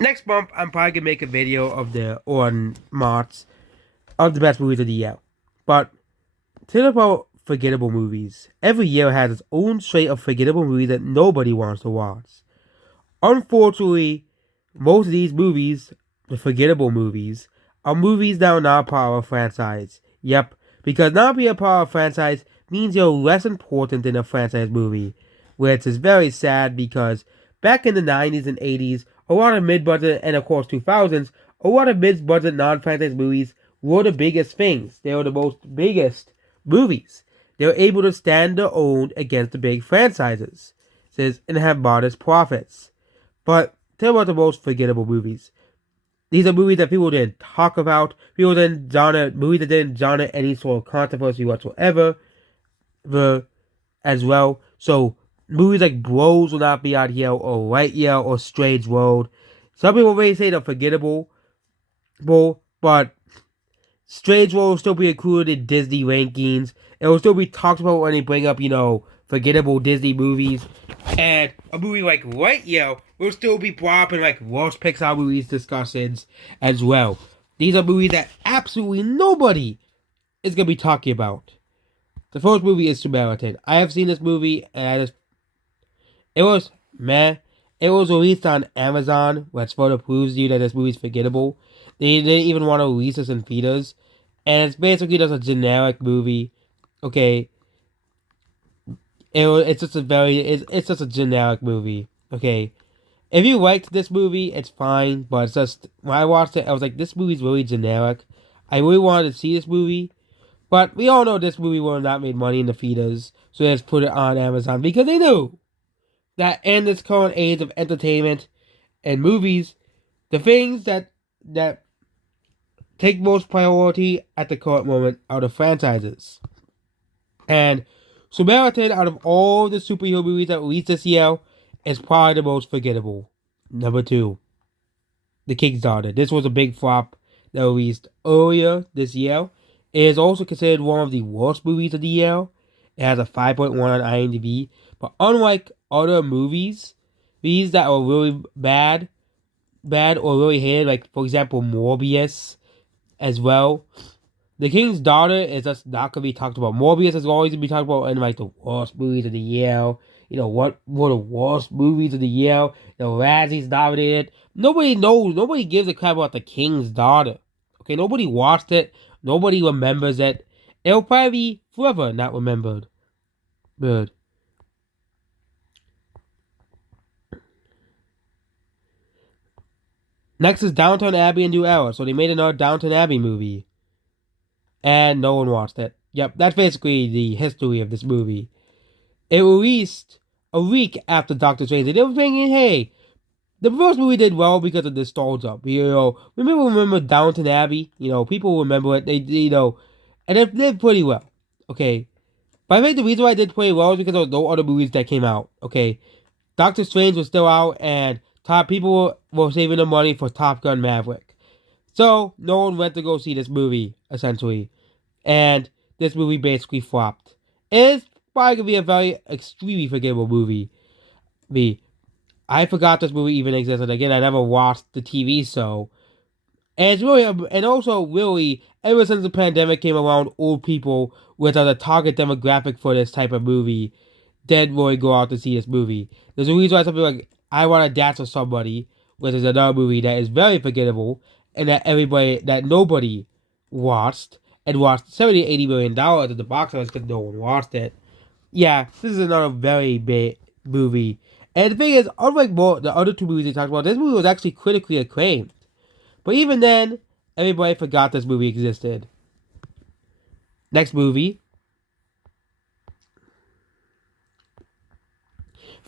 Next month, I'm probably gonna make a video of the on March of the best movies of the year. But think about forgettable movies. Every year has its own slate of forgettable movies that nobody wants to watch. Unfortunately, most of these movies, the forgettable movies, are movies that are not part of a franchise. Yep, because not being a part of a franchise means you're less important than a franchise movie, which is very sad because back in the 90s and 80s, a lot of mid-budget and of course 2000s, a lot of mid-budget non-franchise movies were the biggest things. They were the most biggest movies. They were able to stand their own against the big franchises, and have modest profits. But think about the most forgettable movies. These are movies that people didn't talk about. People didn't genre movies that didn't genre any sort of controversy whatsoever. As well. So movies like Bros will not be out here, or Right Here, or Strange World. Some people may say they're forgettable, but Strange World will still be included in Disney rankings. It will still be talked about when they bring up, forgettable Disney movies. And a movie like Right Here will still be brought up in like worst Pixar movies discussions as well. These are movies that absolutely nobody is gonna be talking about. The first movie is Samaritan. I have seen this movie and it was meh. It was released on Amazon, which further proves to you that this movie's forgettable. They didn't even want to release this in theaters. And it's basically just a generic movie. Okay. It's just it's just a generic movie. Okay. If you liked this movie, it's fine, but it's just when I watched it, I was like, this movie's really generic. I really wanted to see this movie, but we all know this movie would have not made money in the theaters, so they just put it on Amazon because they knew that in this current age of entertainment and movies, the things that take most priority at the current moment are the franchises. And Samaritan, out of all the superhero movies that released this year, is probably the most forgettable. Number two, The King's Daughter. This was a big flop that released earlier this year. It is also considered one of the worst movies of the year. It has a 5.1 on IMDb. But unlike other movies, these that are really bad or really hated, like for example Morbius as well. The King's Daughter is just not gonna be talked about. Morbius is always gonna be talked about in like the worst movies of the year. What were the worst movies of the year? The Razzies nominated. Nobody knows. Nobody gives a crap about The King's Daughter. Okay, nobody watched it. Nobody remembers it. It'll probably be forever not remembered. Good. Next is Downton Abbey and New Era. So they made another Downton Abbey movie. And no one watched it. Yep, that's basically the history of this movie. It released a week after Doctor Strange. They were thinking, hey, the first movie did well because of nostalgia. Remember Downton Abbey? People remember it. And it did pretty well. Okay. But I think the reason why it did pretty well is because there was no other movies that came out. Okay. Doctor Strange was still out, and people were saving their money for Top Gun Maverick. So, no one went to go see this movie, essentially. And this movie basically flopped. It's probably going to be a very extremely forgettable movie. I forgot this movie even existed. Again, I never watched the TV show. And it's really, and also really, ever since the pandemic came around, old people, which are the target demographic for this type of movie, did really go out to see this movie. There's a reason why something like I Want to Dance with Somebody, which is another movie that is very forgettable, and that nobody watched, and watched $70-80 million at the box office because no one watched it. Yeah, this is another very big movie. And the thing is, unlike the other two movies we talked about, this movie was actually critically acclaimed. But even then, everybody forgot this movie existed. Next movie,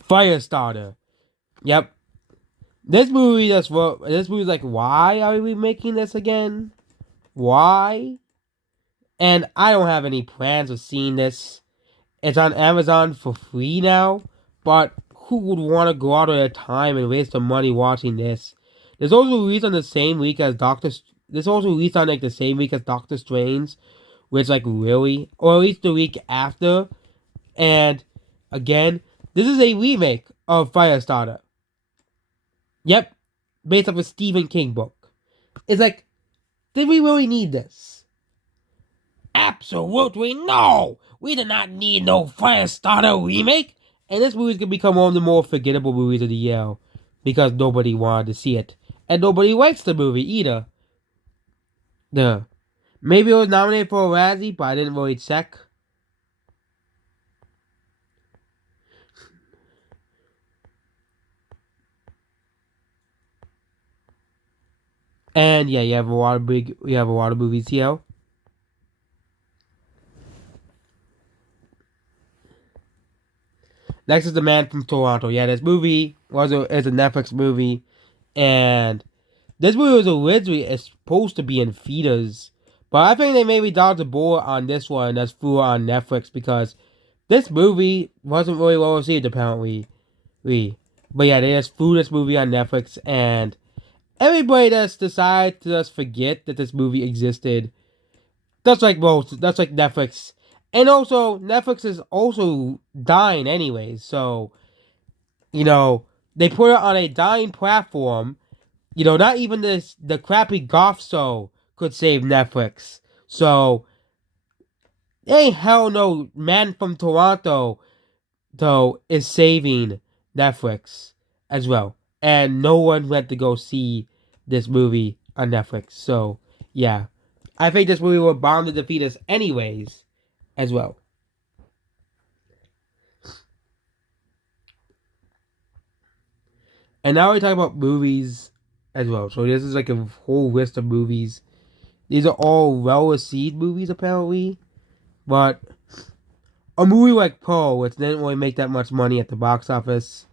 Firestarter. Yep. This movie's like, why are we making this again? Why? And I don't have any plans of seeing this. It's on Amazon for free now, but who would want to go out of their time and waste their money watching this? There's also released on the same week as This also released on like the same week as Doctor Strange, which like really, or at least the week after. And again, this is a remake of Firestarter. Yep, based off a Stephen King book. It's like, did we really need this? Absolutely no! We did not need no Firestarter remake! And this movie's gonna become one of the more forgettable movies of the year because nobody wanted to see it. And nobody likes the movie either. Maybe it was nominated for a Razzie, but I didn't really check. And yeah, you have a lot of movies here. Next is The Man from Toronto. Yeah, this movie is a Netflix movie, and this movie was originally supposed to be in theaters, but I think they maybe dodged the bullet on this one that's flew on Netflix because this movie wasn't really well received apparently. But yeah, they just flew this movie on Netflix, and everybody just decided to just forget that this movie existed. That's like Netflix. And also, Netflix is also dying anyways, so, they put it on a dying platform. Not even the crappy goth show could save Netflix. So, ain't hell no Man from Toronto, though, is saving Netflix as well. And no one went to go see this movie on Netflix. So, yeah. I think this movie was bound to defeat us anyways, as well. And now we talk about movies as well. So this is like a whole list of movies. These are all well-received movies, apparently. But a movie like Pearl, which didn't really make that much money at the box office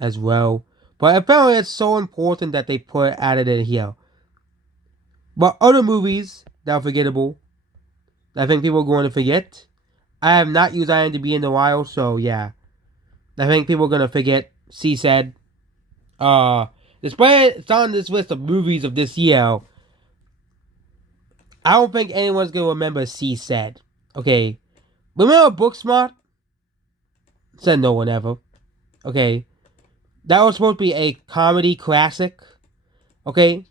as well. But apparently it's so important that they added it here. But other movies that are forgettable, that I think people are going to forget. I have not used IMDb in a while, so yeah. I think people are going to forget She Said. Despite it's on this list of movies of this year, I don't think anyone's going to remember She Said. Okay. Remember Booksmart? Said no one ever. Okay. That was supposed to be a comedy classic. Okay.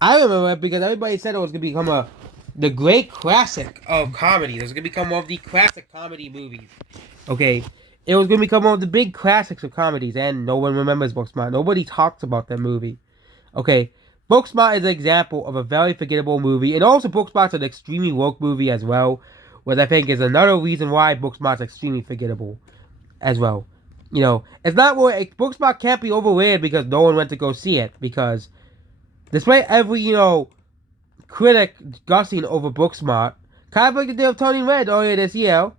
I remember it because everybody said it was going to become the great classic of comedy. It was going to become one of the classic comedy movies. Okay. It was going to become one of the big classics of comedies, and no one remembers Booksmart. Nobody talks about that movie. Okay. Booksmart is an example of a very forgettable movie, and also Booksmart's an extremely woke movie as well, which I think is another reason why Booksmart's extremely forgettable as well. It's not really, Booksmart can't be overrated because no one went to go see it, because despite every, critic gushing over Booksmart, kind of like the deal of Tony Red earlier this year,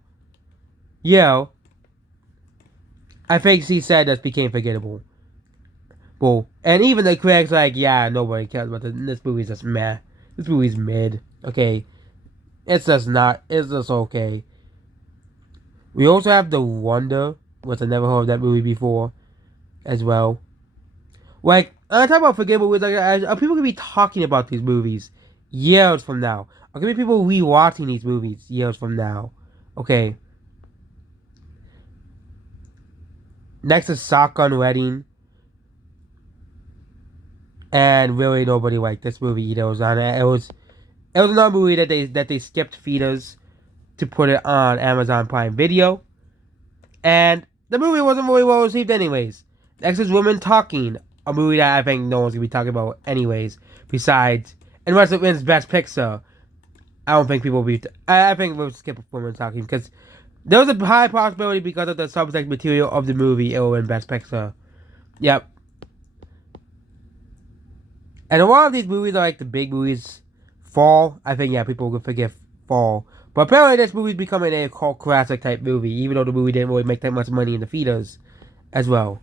I think She Said just became forgettable. And even the critics like, yeah, nobody cares about this. This movie's just meh. This movie's mid. Okay. It's just okay. We also have The Wonder, which I never heard of that movie before, as well. Like, I talk about forgettable movies, are people gonna be talking about these movies years from now? Are gonna be people rewatching these movies years from now? Okay. Next is Shotgun Wedding. And really nobody liked this movie either. It was another movie that they skipped feeders to put it on Amazon Prime Video. And the movie wasn't really well received anyways. Next is Women Talking, a movie that I think no one's gonna be talking about anyways. Besides, unless it wins Best Picture, I don't think people will be. I think we'll skip Women Talking because there was a high possibility because of the subject material of the movie it will win Best Picture. Yep. And a lot of these movies are like the big movies. Fall, I think, yeah, people will forget Fall. But apparently this movie's becoming a cult classic type movie, even though the movie didn't really make that much money in the theaters as well.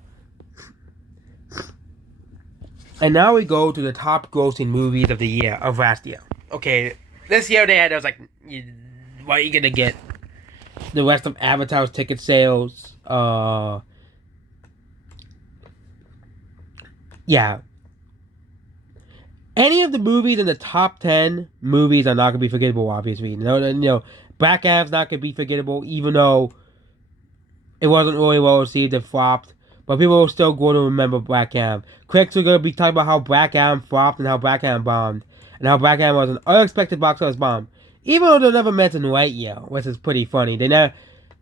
And now we go to the top grossing movies of the year, of last year. Okay, this year there was like, what are you gonna get? The rest of Avatar's ticket sales, yeah. Any of the movies in the top 10 movies are not going to be forgettable, obviously. Black Adam's not going to be forgettable, even though it wasn't really well received and flopped. but people are still going to remember Black Adam. Critics are going to be talking about how Black Adam flopped and how Black Adam bombed, and how Black Adam was an unexpected box office bomb. Even though they never mentioned Lightyear, which is pretty funny. They never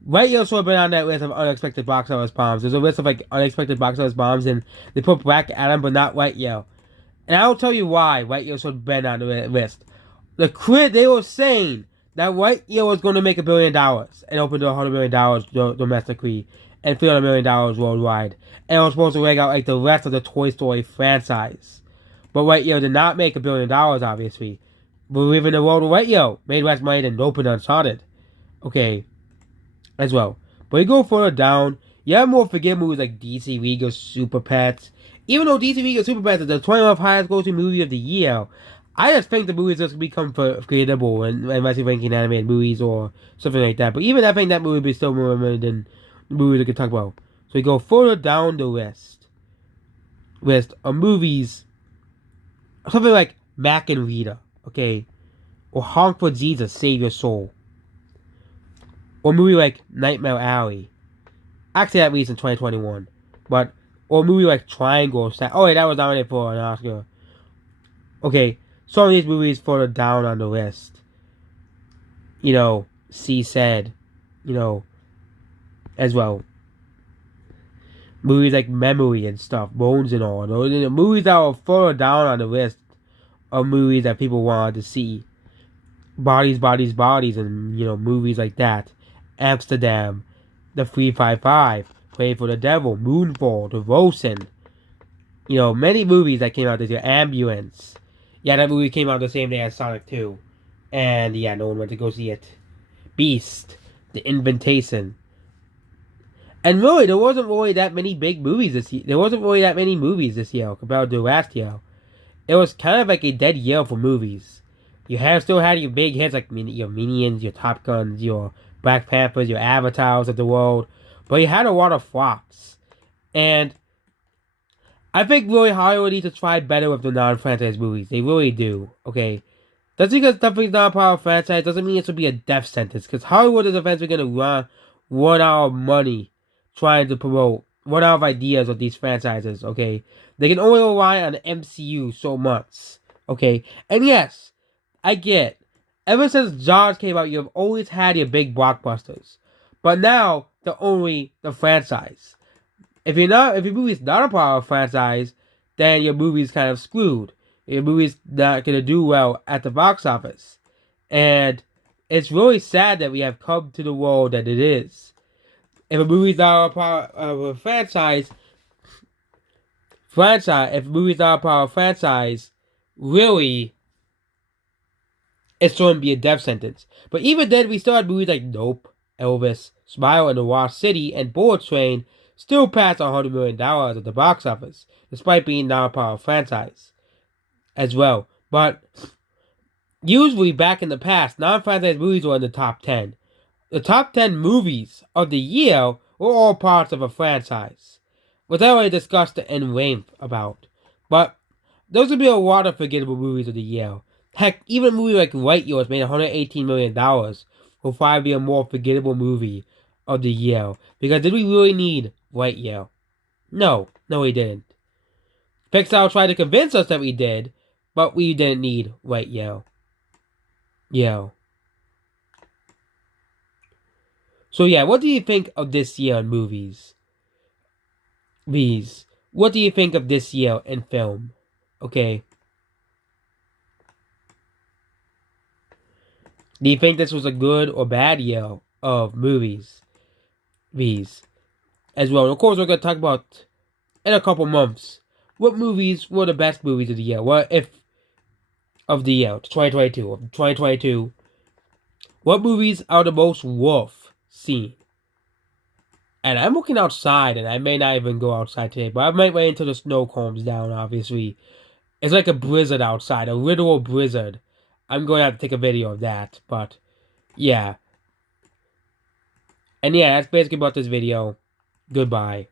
Lightyear sort of been on that list of unexpected box office bombs. There's a list of like unexpected box office bombs, and they put Black Adam, but not Lightyear. And I'll tell you why Lightyear sort of been on the list. They were saying that Lightyear was going to make $1 billion and open to $100 million domestically and $300 million worldwide. And it was supposed to leg out like the rest of the Toy Story franchise. But Lightyear did not make $1 billion, obviously. But we live in the world of Lightyear. Made less money than Open Uncharted. Okay. As well. But you go further down, you have more forgettable movies like DC League of Super Pets. Even though DC League of Super Pets is the 20th highest grossing movie of the year, I just think the movies just become forgettable unless you're ranking animated movies or something like that. But even I think that movie would be still more remembered than the movies we could talk about. So we go further down the list of movies, something like Mac and Rita, okay? Or Honk for Jesus, Save Your Soul. Or a movie like Nightmare Alley. Actually, that released in 2021. Or a movie like Triangle. Oh, wait, that was nominated for an Oscar. Okay, some of these movies further down on the list. C said, as well. Movies like Memory and stuff, Bones and all. Those are the movies that are further down on the list of movies that people wanted to see. Bodies, Bodies, Bodies, and, movies like that. Amsterdam, The 355, Play for the Devil, Moonfall, Devotion. Many movies that came out this year. Ambulance. Yeah, that movie came out the same day as Sonic 2. And, yeah, no one went to go see it. Beast, The Invitation. And really, there wasn't really that many big movies this year. There wasn't really that many movies this year compared to last year. It was kind of like a dead year for movies. You still had your big hits like your Minions, your Top Guns, your Black Panthers, your Avatars of the world. But you had a lot of flops. And I think really Hollywood needs to try better with the non-franchise movies. They really do. Okay? Just because something's not a part of a franchise doesn't mean it should be a death sentence. Because Hollywood is eventually going to run out of money trying to run out of ideas of these franchises. Okay? They can only rely on the MCU so much. Okay? And yes, I get, ever since Jaws came out, you've always had your big blockbusters. But now, they're only the franchise. If your movie's not a part of a franchise, then your movie's kind of screwed. Your movie's not going to do well at the box office. And it's really sad that we have come to the world that it is. If a movie's not a part of a franchise, really, it's going to be a death sentence. But even then, we still had movies like Nope, Elvis, Smile in the Lost City, and Bullet Train still passed $100 million at the box office, despite being not a part of a franchise as well. But usually, back in the past, non-franchise movies were in the top 10. The top 10 movies of the year were all parts of a franchise, which I already discussed in length about. But those would be a lot of forgettable movies of the year. Heck, even a movie like Lightyear was made $118 million, will probably be a more forgettable movie of the year. Because did we really need Lightyear? No, we didn't. Pixar tried to convince us that we did, but we didn't need Lightyear. Yeah. So yeah, what do you think of this year in movies? Please, what do you think of this year in film? Okay. Do you think this was a good or bad year of movies? These. As well. And of course, we're going to talk about, in a couple months, what movies were the best movies of the year? Of the year, 2022. What movies are the most worth seeing? And I'm looking outside, and I may not even go outside today, but I might wait until the snow calms down, obviously. It's like a blizzard outside, a literal blizzard. I'm going to have to take a video of that, but yeah. And yeah, that's basically about this video. Goodbye.